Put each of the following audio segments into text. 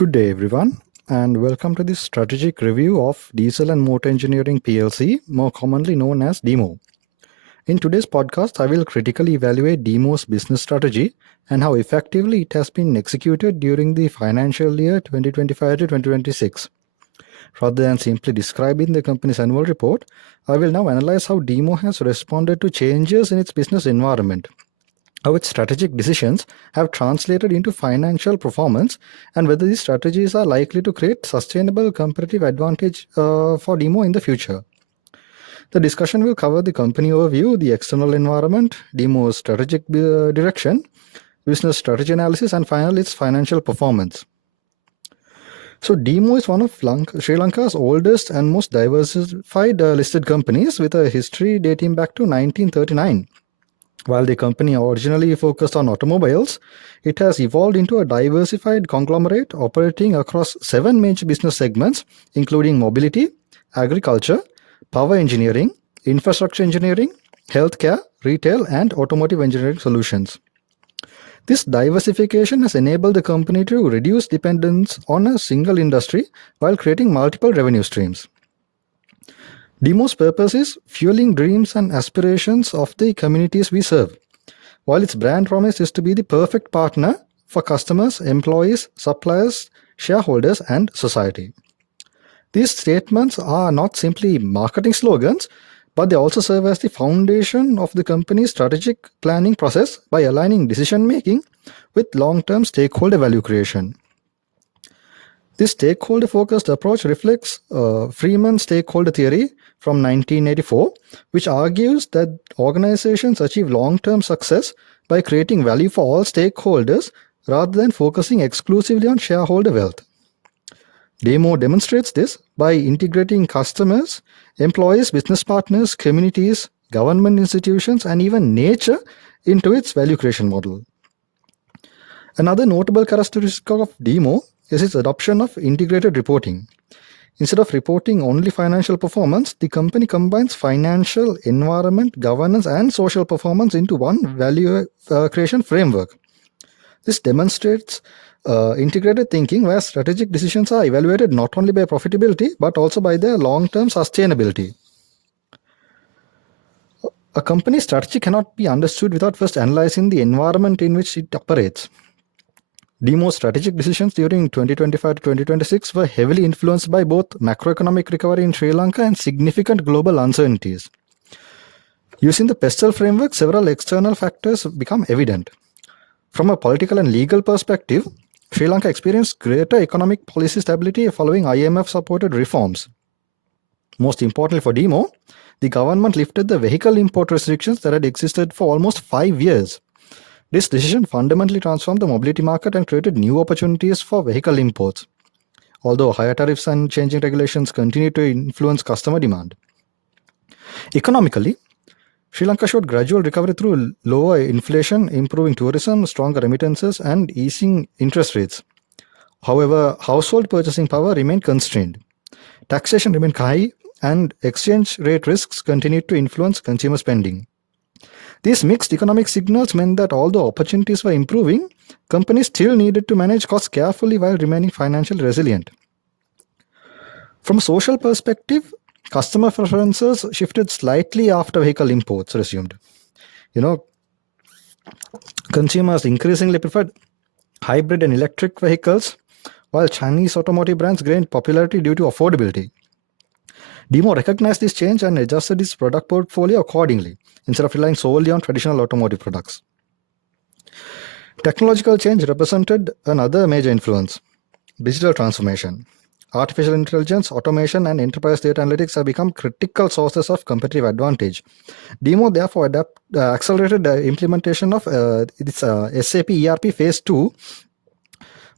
Good day, everyone, and welcome to this strategic review of Diesel and Motor Engineering PLC, more commonly known as DIMO. In today's podcast, I will critically evaluate DIMO's business strategy and how effectively it has been executed during the financial year 2025 to 2026. Rather than simply describing the company's annual report, I will now analyze how DIMO has responded to changes in its business environment, how its strategic decisions have translated into financial performance, and whether these strategies are likely to create sustainable competitive advantage for DIMO in the future. The discussion will cover the company overview, the external environment, DIMO's strategic direction, business strategy analysis, and finally its financial performance. So DIMO is one of Sri Lanka's oldest and most diversified listed companies with a history dating back to 1939. While the company originally focused on automobiles, it has evolved into a diversified conglomerate operating across 7 major business segments, including mobility, agriculture, power engineering, infrastructure engineering, healthcare, retail, and automotive engineering solutions. This diversification has enabled the company to reduce dependence on a single industry while creating multiple revenue streams. DIMO's purpose is fueling dreams and aspirations of the communities we serve, while its brand promise is to be the perfect partner for customers, employees, suppliers, shareholders, and society. These statements are not simply marketing slogans, but they also serve as the foundation of the company's strategic planning process by aligning decision-making with long-term stakeholder value creation. This stakeholder-focused approach reflects Freeman's stakeholder theory from 1984, which argues that organizations achieve long-term success by creating value for all stakeholders rather than focusing exclusively on shareholder wealth. DIMO demonstrates this by integrating customers, employees, business partners, communities, government institutions, and even nature into its value creation model. Another notable characteristic of DIMO is its adoption of integrated reporting. Instead of reporting only financial performance, the company combines financial, environment, governance, and social performance into one value creation framework. This demonstrates integrated thinking where strategic decisions are evaluated not only by profitability but also by their long-term sustainability. A company's strategy cannot be understood without first analyzing the environment in which it operates. DIMO's strategic decisions during 2025 to 2026 were heavily influenced by both macroeconomic recovery in Sri Lanka and significant global uncertainties. Using the PESTEL framework, several external factors become evident. From a political and legal perspective, Sri Lanka experienced greater economic policy stability following IMF-supported reforms. Most importantly for DIMO, the government lifted the vehicle import restrictions that had existed for almost 5 years. This decision fundamentally transformed the mobility market and created new opportunities for vehicle imports, although higher tariffs and changing regulations continue to influence customer demand. Economically, Sri Lanka showed gradual recovery through lower inflation, improving tourism, stronger remittances, and easing interest rates. However, household purchasing power remained constrained. Taxation remained high, and exchange rate risks continued to influence consumer spending. These mixed economic signals meant that although opportunities were improving, companies still needed to manage costs carefully while remaining financially resilient. From a social perspective, customer preferences shifted slightly after vehicle imports resumed. Consumers increasingly preferred hybrid and electric vehicles, while Chinese automotive brands gained popularity due to affordability. DIMO recognized this change and adjusted its product portfolio accordingly, instead of relying solely on traditional automotive products. Technological change represented another major influence: digital transformation. Artificial intelligence, automation, and enterprise data analytics have become critical sources of competitive advantage. DIMO therefore accelerated the implementation of its SAP ERP Phase 2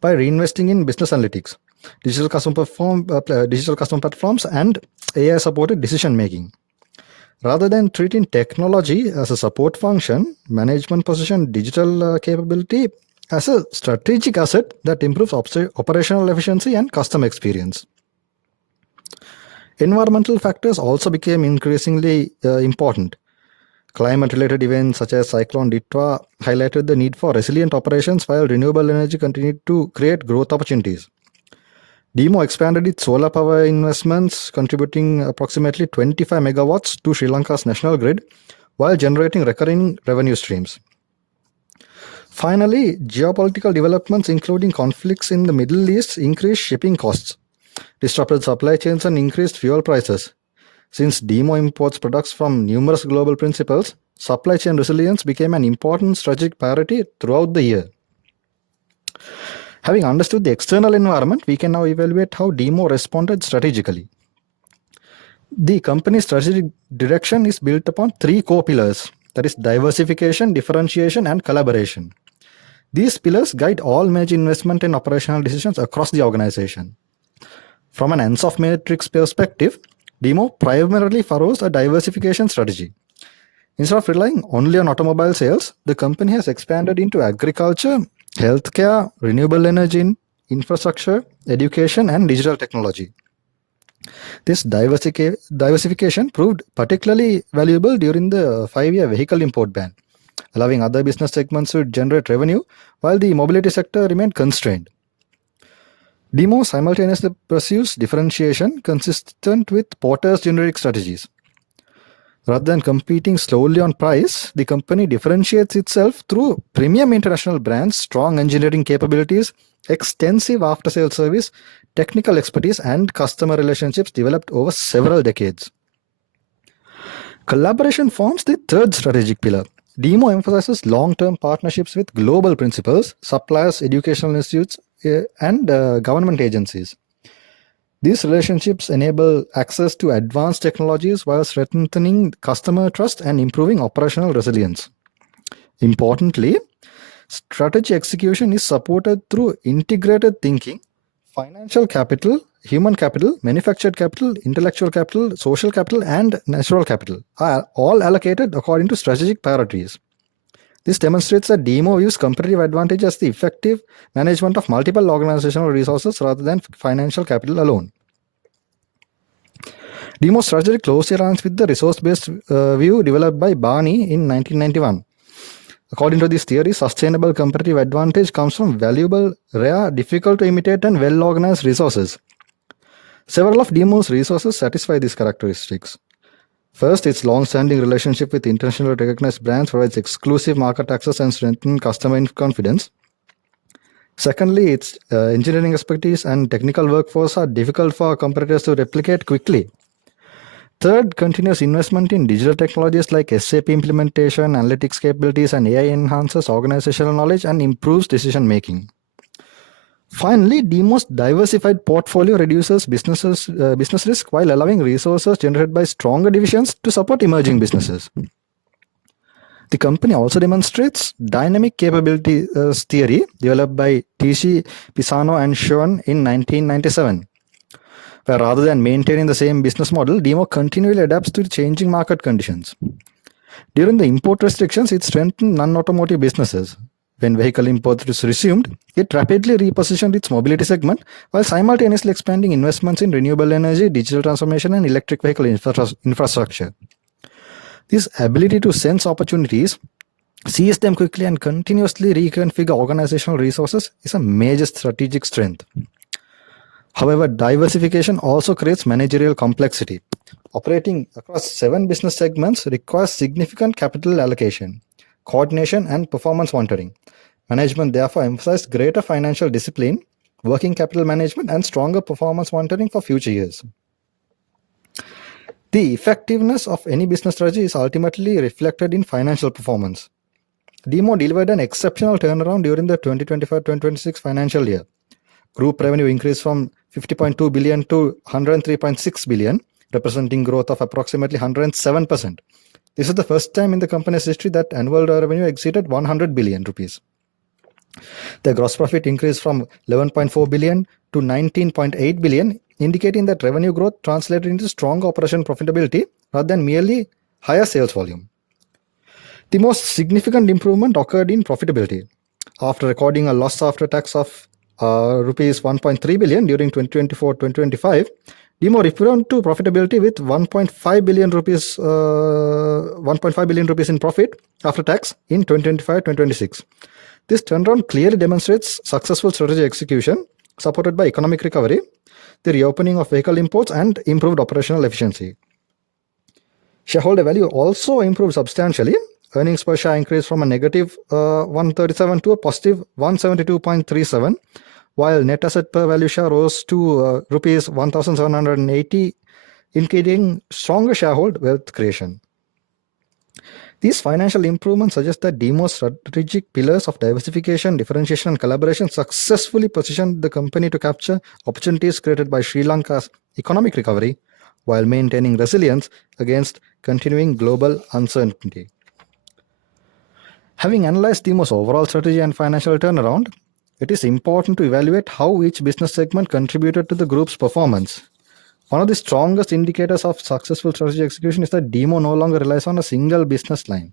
by reinvesting in business analytics, digital customer platforms, and AI-supported decision-making. Rather than treating technology as a support function, management positioned digital capability as a strategic asset that improves operational efficiency and customer experience. Environmental factors also became increasingly important. Climate-related events such as Cyclone Ditwa highlighted the need for resilient operations while renewable energy continued to create growth opportunities. DIMO expanded its solar power investments, contributing approximately 25 megawatts to Sri Lanka's national grid while generating recurring revenue streams. Finally, geopolitical developments, including conflicts in the Middle East, increased shipping costs, disrupted supply chains, and increased fuel prices. Since DIMO imports products from numerous global principals, supply chain resilience became an important strategic priority throughout the year. Having understood the external environment, we can now evaluate how DIMO responded strategically. The company's strategic direction is built upon three core pillars, that is diversification, differentiation, and collaboration. These pillars guide all major investment and operational decisions across the organization. From an ends-of matrix perspective, DIMO primarily follows a diversification strategy. Instead of relying only on automobile sales, the company has expanded into agriculture, healthcare, renewable energy, infrastructure, education, and digital technology. This diversification proved particularly valuable during the 5-year vehicle import ban, allowing other business segments to generate revenue while the mobility sector remained constrained. DIMO simultaneously pursues differentiation consistent with Porter's generic strategies. Rather than competing solely on price, the company differentiates itself through premium international brands, strong engineering capabilities, extensive after-sales service, technical expertise, and customer relationships developed over several decades. Collaboration forms the third strategic pillar. DIMO emphasizes long-term partnerships with global principals, suppliers, educational institutes, and government agencies. These relationships enable access to advanced technologies while strengthening customer trust and improving operational resilience. Importantly, strategy execution is supported through integrated thinking. Financial capital, human capital, manufactured capital, intellectual capital, social capital, and natural capital are all allocated according to strategic priorities. This demonstrates that DIMO views competitive advantage as the effective management of multiple organizational resources rather than financial capital alone. DIMO strategy closely aligns with the resource-based view developed by Barney in 1991. According to this theory, sustainable competitive advantage comes from valuable, rare, difficult to imitate, and well-organized resources. Several of DIMO's resources satisfy these characteristics. First, its long-standing relationship with internationally recognized brands provides exclusive market access and strengthens customer confidence. Secondly, its engineering expertise and technical workforce are difficult for competitors to replicate quickly. Third, continuous investment in digital technologies like SAP implementation, analytics capabilities, and AI enhances organizational knowledge and improves decision making. Finally, DIMO's diversified portfolio reduces business risk while allowing resources generated by stronger divisions to support emerging businesses. The company also demonstrates dynamic capability theory developed by T.C. Pisano and Schoen in 1997. Where rather than maintaining the same business model, DIMO continually adapts to changing market conditions. During the import restrictions, it strengthened non-automotive businesses. When vehicle imports resumed, it rapidly repositioned its mobility segment while simultaneously expanding investments in renewable energy, digital transformation, and electric vehicle infrastructure. This ability to sense opportunities, seize them quickly, and continuously reconfigure organizational resources is a major strategic strength. However, diversification also creates managerial complexity. Operating across 7 business segments requires significant capital allocation, coordination, and performance monitoring. Management therefore emphasized greater financial discipline, working capital management, and stronger performance monitoring for future years. The effectiveness of any business strategy is ultimately reflected in financial performance. DIMO delivered an exceptional turnaround during the 2025-2026 financial year. Group revenue increased from 50.2 billion to 103.6 billion, representing growth of approximately 107%. This is the first time in the company's history that annual revenue exceeded 100 billion rupees. The gross profit increased from 11.4 billion to 19.8 billion, indicating that revenue growth translated into strong operation profitability rather than merely higher sales volume. The most significant improvement occurred in profitability. After recording a loss after tax of rupees 1.3 billion during 2024-2025, DIMO returned to profitability with 1.5 billion rupees in profit after tax in 2025-2026. This turnaround clearly demonstrates successful strategy execution supported by economic recovery the reopening of vehicle imports, and improved operational efficiency. Shareholder value also improved substantially. Earnings per share increased from a negative 137 to a positive 172.37, while net asset per value share rose to rupees 1,780, indicating stronger shareholder wealth creation. These financial improvements suggest that DIMO's strategic pillars of diversification, differentiation, and collaboration successfully positioned the company to capture opportunities created by Sri Lanka's economic recovery while maintaining resilience against continuing global uncertainty. Having analyzed DIMO's overall strategy and financial turnaround, it is important to evaluate how each business segment contributed to the group's performance. One of the strongest indicators of successful strategy execution is that DIMO no longer relies on a single business line.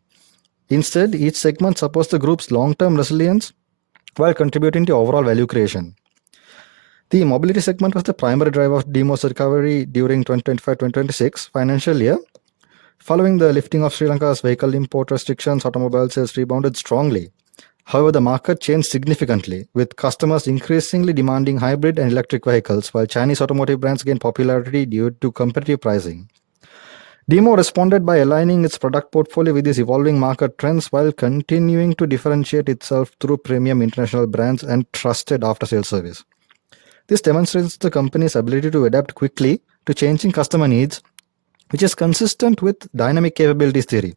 Instead, each segment supports the group's long-term resilience while contributing to overall value creation. The mobility segment was the primary driver of DIMO's recovery during 2025-2026 financial year. Following the lifting of Sri Lanka's vehicle import restrictions, automobile sales rebounded strongly. However, the market changed significantly, with customers increasingly demanding hybrid and electric vehicles, while Chinese automotive brands gained popularity due to competitive pricing. DIMO responded by aligning its product portfolio with these evolving market trends while continuing to differentiate itself through premium international brands and trusted after-sales service. This demonstrates the company's ability to adapt quickly to changing customer needs, which is consistent with dynamic capabilities theory,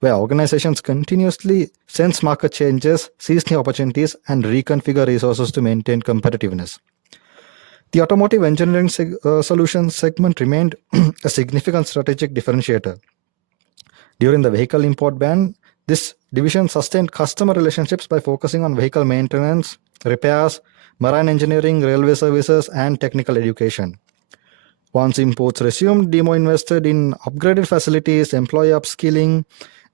where organizations continuously sense market changes, seize new opportunities, and reconfigure resources to maintain competitiveness. The automotive engineering solutions segment remained a significant strategic differentiator. During the vehicle import ban, this division sustained customer relationships by focusing on vehicle maintenance, repairs, marine engineering, railway services, and technical education. Once imports resumed, DIMO invested in upgraded facilities, employee upskilling,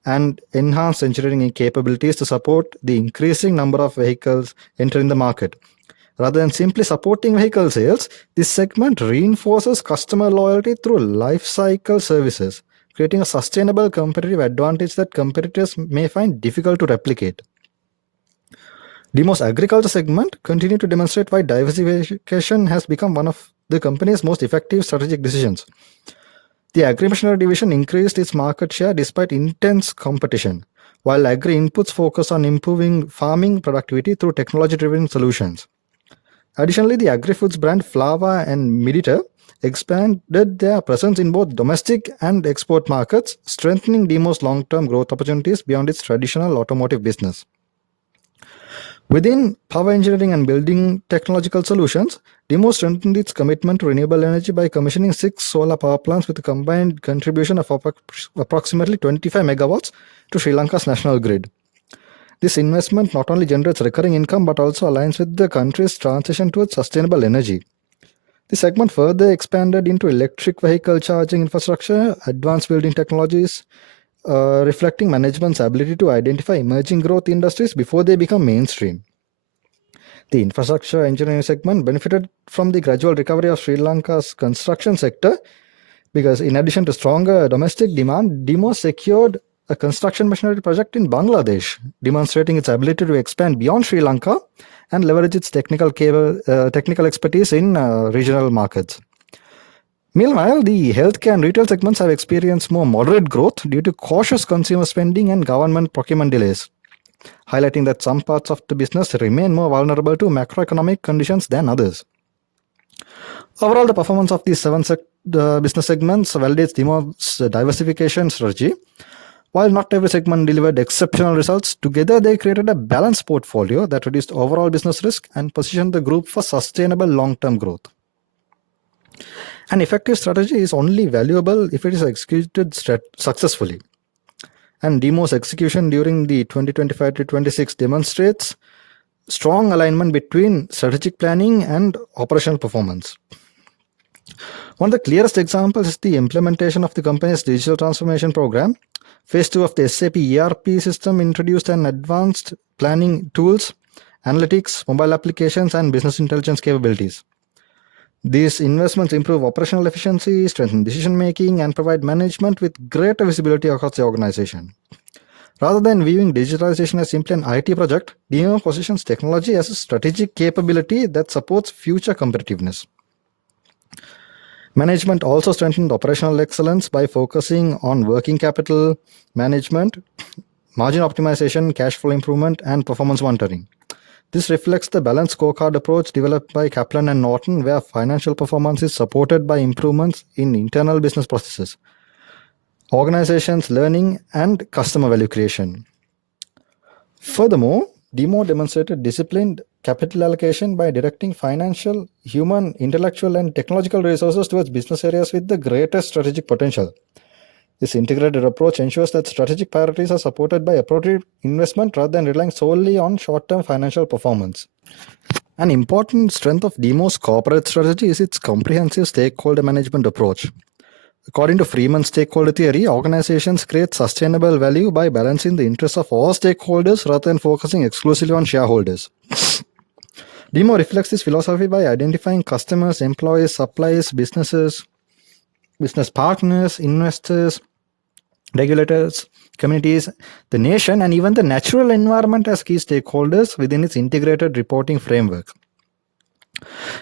and enhanced engineering capabilities to support the increasing number of vehicles entering the market. Rather than simply supporting vehicle sales, this segment reinforces customer loyalty through life cycle services, creating a sustainable competitive advantage that competitors may find difficult to replicate. DIMO's agriculture segment continued to demonstrate why diversification has become one of the company's most effective strategic decisions. The agri-machinery division increased its market share despite intense competition, while agri-inputs focus on improving farming productivity through technology-driven solutions. Additionally, the agri-foods brand Flava and Medita expanded their presence in both domestic and export markets, strengthening DIMO's long-term growth opportunities beyond its traditional automotive business. Within power engineering and building technological solutions, DIMO strengthened its commitment to renewable energy by commissioning 6 solar power plants with a combined contribution of approximately 25 megawatts to Sri Lanka's national grid. This investment not only generates recurring income but also aligns with the country's transition towards sustainable energy. The segment further expanded into electric vehicle charging infrastructure, advanced building technologies, reflecting management's ability to identify emerging growth industries before they become mainstream. The infrastructure engineering segment benefited from the gradual recovery of Sri Lanka's construction sector because, in addition to stronger domestic demand, DIMO secured a construction machinery project in Bangladesh, demonstrating its ability to expand beyond Sri Lanka and leverage its technical expertise in regional markets. Meanwhile, the healthcare and retail segments have experienced more moderate growth due to cautious consumer spending and government procurement delays, highlighting that some parts of the business remain more vulnerable to macroeconomic conditions than others. Overall, the performance of these 7 business segments validates DIMO's diversification strategy. While not every segment delivered exceptional results, together they created a balanced portfolio that reduced overall business risk and positioned the group for sustainable long-term growth. An effective strategy is only valuable if it is executed successfully. And DIMO's execution during the 2025-26 demonstrates strong alignment between strategic planning and operational performance. One of the clearest examples is the implementation of the company's digital transformation program. Phase 2 of the SAP ERP system introduced an advanced planning tools, analytics, mobile applications, and business intelligence capabilities. These investments improve operational efficiency, strengthen decision-making, and provide management with greater visibility across the organization. Rather than viewing digitalization as simply an IT project, DIMO positions technology as a strategic capability that supports future competitiveness. Management also strengthened operational excellence by focusing on working capital management, margin optimization, cash flow improvement, and performance monitoring. This reflects the balanced scorecard approach developed by Kaplan and Norton, where financial performance is supported by improvements in internal business processes, organizations' learning, and customer value creation. Furthermore, DIMO demonstrated disciplined capital allocation by directing financial, human, intellectual, and technological resources towards business areas with the greatest strategic potential. This integrated approach ensures that strategic priorities are supported by appropriate investment rather than relying solely on short-term financial performance. An important strength of DIMO's corporate strategy is its comprehensive stakeholder management approach. According to Freeman's stakeholder theory, organizations create sustainable value by balancing the interests of all stakeholders rather than focusing exclusively on shareholders. DIMO reflects this philosophy by identifying customers, employees, suppliers, business partners, investors, regulators, communities, the nation, and even the natural environment as key stakeholders within its integrated reporting framework.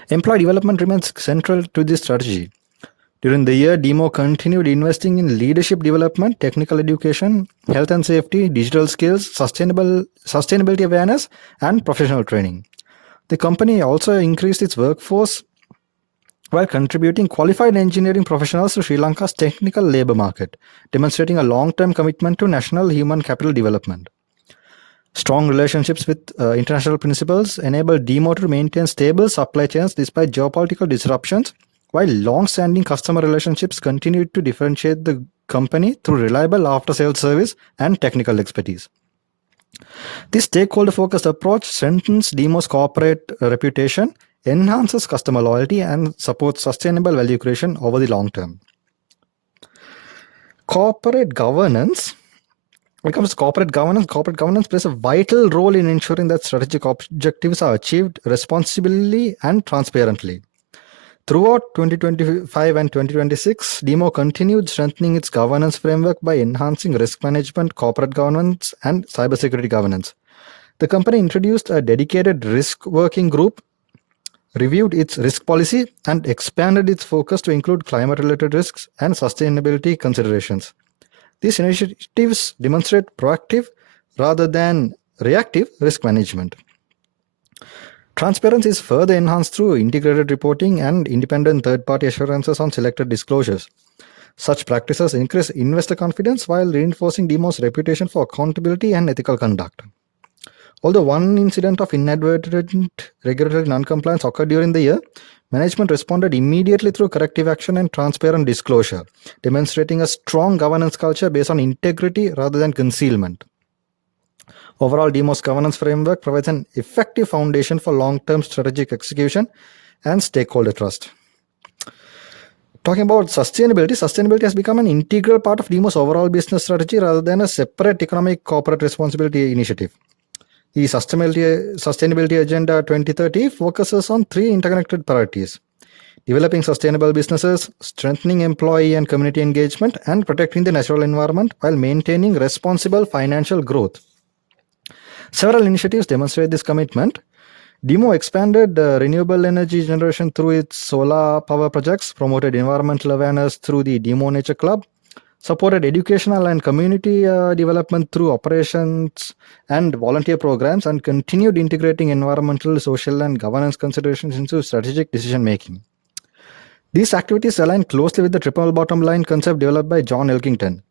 Employee development remains central to this strategy. During the year, DIMO continued investing in leadership development, technical education, health and safety, digital skills, sustainability awareness, and professional training. The company also increased its workforce while contributing qualified engineering professionals to Sri Lanka's technical labor market, demonstrating a long-term commitment to national human capital development. Strong relationships with international principals enabled DIMO to maintain stable supply chains despite geopolitical disruptions, while long-standing customer relationships continued to differentiate the company through reliable after-sales service and technical expertise. This stakeholder-focused approach strengthens DIMO's corporate reputation, enhances customer loyalty, and supports sustainable value creation over the long term. Corporate governance plays a vital role in ensuring that strategic objectives are achieved responsibly and transparently. Throughout 2025 and 2026, DIMO continued strengthening its governance framework by enhancing risk management, corporate governance, and cybersecurity governance. The company introduced a dedicated risk working group, reviewed its risk policy, and expanded its focus to include climate-related risks and sustainability considerations. These initiatives demonstrate proactive rather than reactive risk management. Transparency is further enhanced through integrated reporting and independent third-party assurances on selected disclosures. Such practices increase investor confidence while reinforcing DIMO's reputation for accountability and ethical conduct. Although one incident of inadvertent regulatory non-compliance occurred during the year, management responded immediately through corrective action and transparent disclosure, demonstrating a strong governance culture based on integrity rather than concealment. Overall, DIMO's governance framework provides an effective foundation for long-term strategic execution and stakeholder trust. Talking about sustainability has become an integral part of DIMO's overall business strategy rather than a separate economic corporate responsibility initiative. The Sustainability Agenda 2030 focuses on three interconnected priorities: developing sustainable businesses, strengthening employee and community engagement, and protecting the natural environment while maintaining responsible financial growth. Several initiatives demonstrate this commitment. DIMO expanded renewable energy generation through its solar power projects, promoted environmental awareness through the DIMO Nature Club, supported educational and community development through operations and volunteer programs, and continued integrating environmental, social, and governance considerations into strategic decision-making. These activities align closely with the triple bottom line concept developed by John Elkington,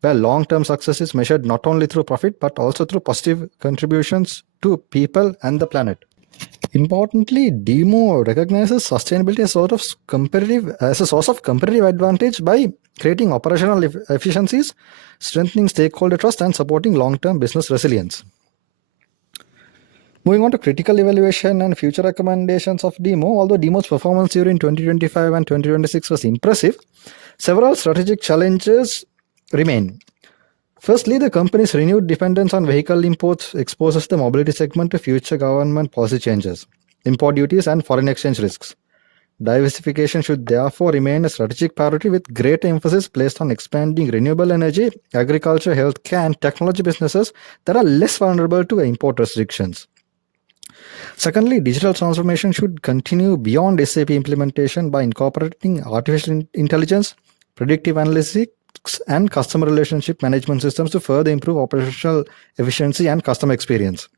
where long-term success is measured not only through profit but also through positive contributions to people and the planet. Importantly, DIMO recognizes sustainability as a source of competitive advantage by creating operational efficiencies, strengthening stakeholder trust, and supporting long-term business resilience. Moving on to critical evaluation and future recommendations of DIMO, although DIMO's performance during 2025 and 2026 was impressive, several strategic challenges remain. Firstly, the company's renewed dependence on vehicle imports exposes the mobility segment to future government policy changes, import duties, and foreign exchange risks. Diversification should therefore remain a strategic priority with greater emphasis placed on expanding renewable energy, agriculture, healthcare, and technology businesses that are less vulnerable to import restrictions. Secondly, digital transformation should continue beyond SAP implementation by incorporating artificial intelligence, predictive analytics, and customer relationship management systems to further improve operational efficiency and customer experience.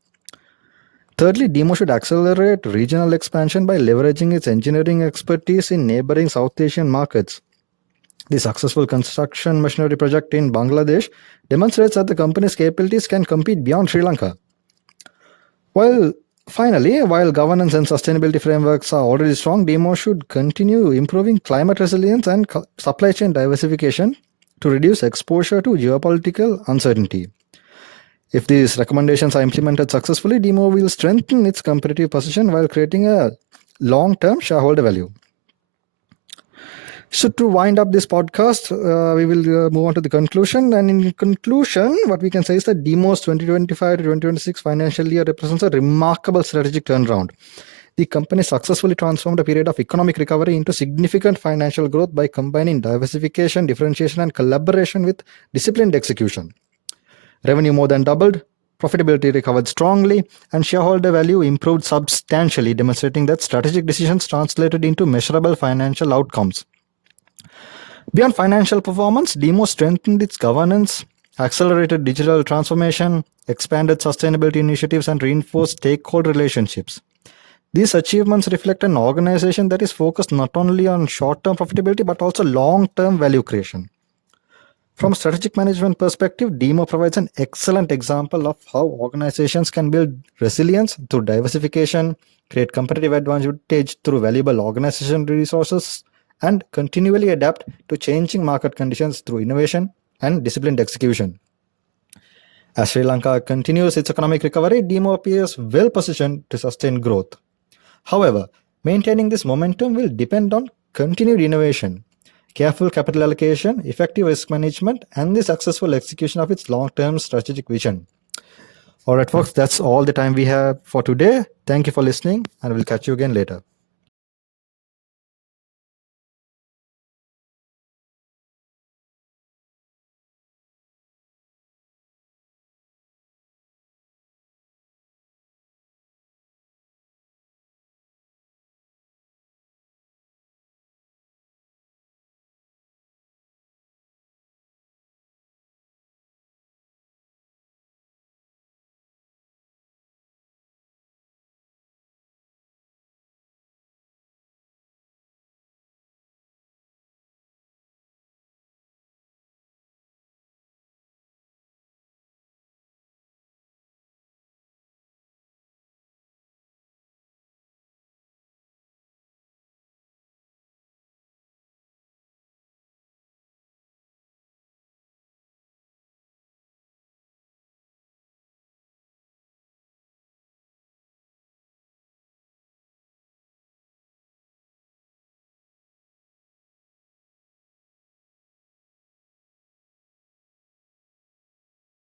Thirdly, DIMO should accelerate regional expansion by leveraging its engineering expertise in neighboring South Asian markets. The successful construction machinery project in Bangladesh demonstrates that the company's capabilities can compete beyond Sri Lanka. While governance and sustainability frameworks are already strong, DIMO should continue improving climate resilience and supply chain diversification to reduce exposure to geopolitical uncertainty. If these recommendations are implemented successfully, DIMO will strengthen its competitive position while creating a long-term shareholder value. So to wind up this podcast, we will move on to the conclusion. And in conclusion, what we can say is that DIMO's 2025 to 2026 financial year represents a remarkable strategic turnaround. The company successfully transformed a period of economic recovery into significant financial growth by combining diversification, differentiation, and collaboration with disciplined execution. Revenue more than doubled, profitability recovered strongly, and shareholder value improved substantially, demonstrating that strategic decisions translated into measurable financial outcomes. Beyond financial performance, DIMO strengthened its governance, accelerated digital transformation, expanded sustainability initiatives, and reinforced stakeholder relationships. These achievements reflect an organization that is focused not only on short-term profitability but also long-term value creation. From a strategic management perspective, DIMO provides an excellent example of how organizations can build resilience through diversification, create competitive advantage through valuable organizational resources, and continually adapt to changing market conditions through innovation and disciplined execution. As Sri Lanka continues its economic recovery, DIMO appears well positioned to sustain growth. However, maintaining this momentum will depend on continued innovation, careful capital allocation, effective risk management, and the successful execution of its long-term strategic vision. All right, folks, that's all the time we have for today. Thank you for listening, and we'll catch you again later.